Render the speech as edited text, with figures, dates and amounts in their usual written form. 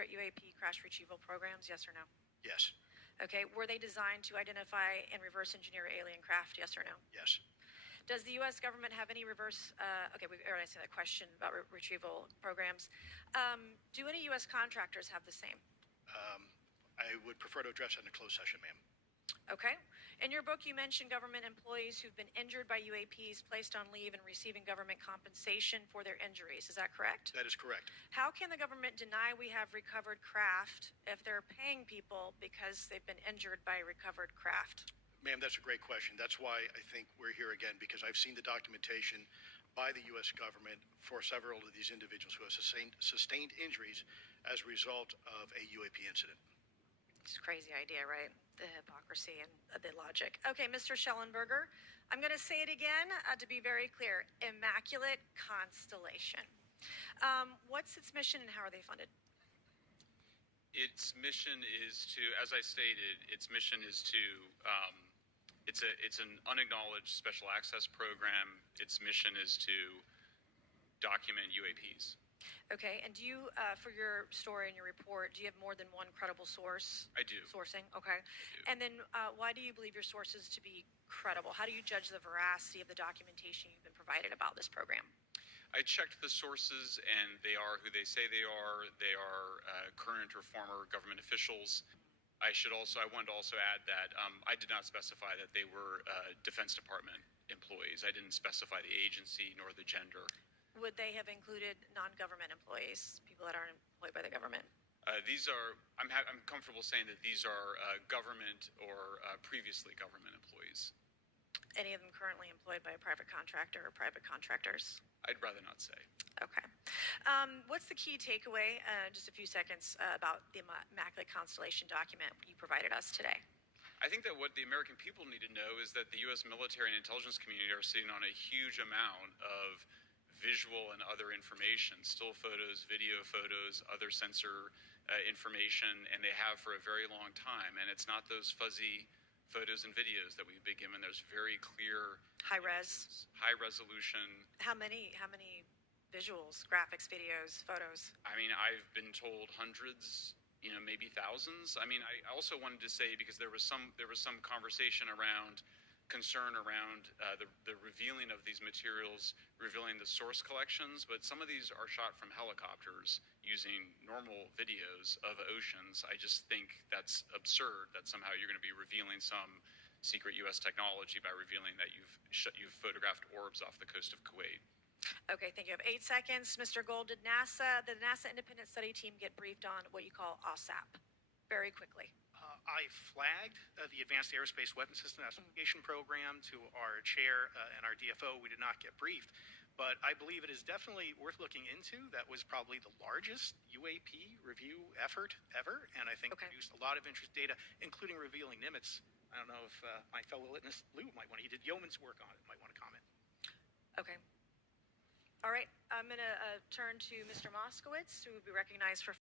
UAP crash retrieval programs, yes or no? Yes. Okay, were they designed to identify and reverse engineer alien craft, yes or no? Yes. Does the U.S. government have any reverse, okay, we've already answered that question about retrieval programs. Do any U.S. contractors have the same? I would prefer to address that in a closed session, ma'am. Okay. In your book, you mentioned government employees who've been injured by UAPs, placed on leave, and receiving government compensation for their injuries. Is that correct? That is correct. How can the government deny we have recovered craft if they're paying people because they've been injured by recovered craft? Ma'am, that's a great question. That's why I think we're here again, because I've seen the documentation by the U.S. government for several of these individuals who have sustained injuries as a result of a UAP incident. It's a crazy idea, right? The hypocrisy and the logic. Okay, Mr. Schellenberger, I'm going to say it again to be very clear. Immaculate Constellation. What's its mission and how are they funded? Its mission is to, as I stated, its mission is to, it's an unacknowledged special access program. Its mission is to document UAPs. Okay, and do you, for your story and your report, do you have more than one credible source? I do. Sourcing, okay. And then why do you believe your sources to be credible? How do you judge the veracity of the documentation you've been provided about this program? I checked the sources, and they are who they say they are. They are current or former government officials. I wanted to also add that I did not specify that they were Defense Department employees. I didn't specify the agency nor the gender. Would they have included non-government employees, people that aren't employed by the government? These are, I'm comfortable saying that these are government or previously government employees. Any of them currently employed by a private contractor or private contractors? I'd rather not say. Okay. What's the key takeaway, just a few seconds, about the Immaculate Constellation document you provided us today? I think that what the American people need to know is that the U.S. military and intelligence community are sitting on a huge amount of visual and other information, still photos, video photos, other sensor information, and they have for a very long time. And it's not those fuzzy photos and videos that we've been given. There's very clear high res, high resolution. How many visuals, graphics, videos, photos? I mean, I've been told hundreds, maybe thousands. I mean, I also wanted to say, because there was some conversation around concern around the revealing of these materials, revealing the source collections, but some of these are shot from helicopters using normal videos of oceans. I just think that's absurd that somehow you're going to be revealing some secret U.S. technology by revealing that you've photographed orbs off the coast of Kuwait. Okay, thank you. I have 8 seconds. Mr. Gold, did the NASA Independent Study Team get briefed on what you call OSAP? Very quickly. I flagged the Advanced Aerospace Weapons System Classification Program to our chair and our DFO. We did not get briefed, but I believe it is definitely worth looking into. That was probably the largest UAP review effort ever, and I think produced a lot of interesting data, including revealing Nimitz. I don't know if my fellow witness Lou might want to. He did yeoman's work on it. Might want to comment. Okay. All right. I'm going to turn to Mr. Moskowitz, who will be recognized for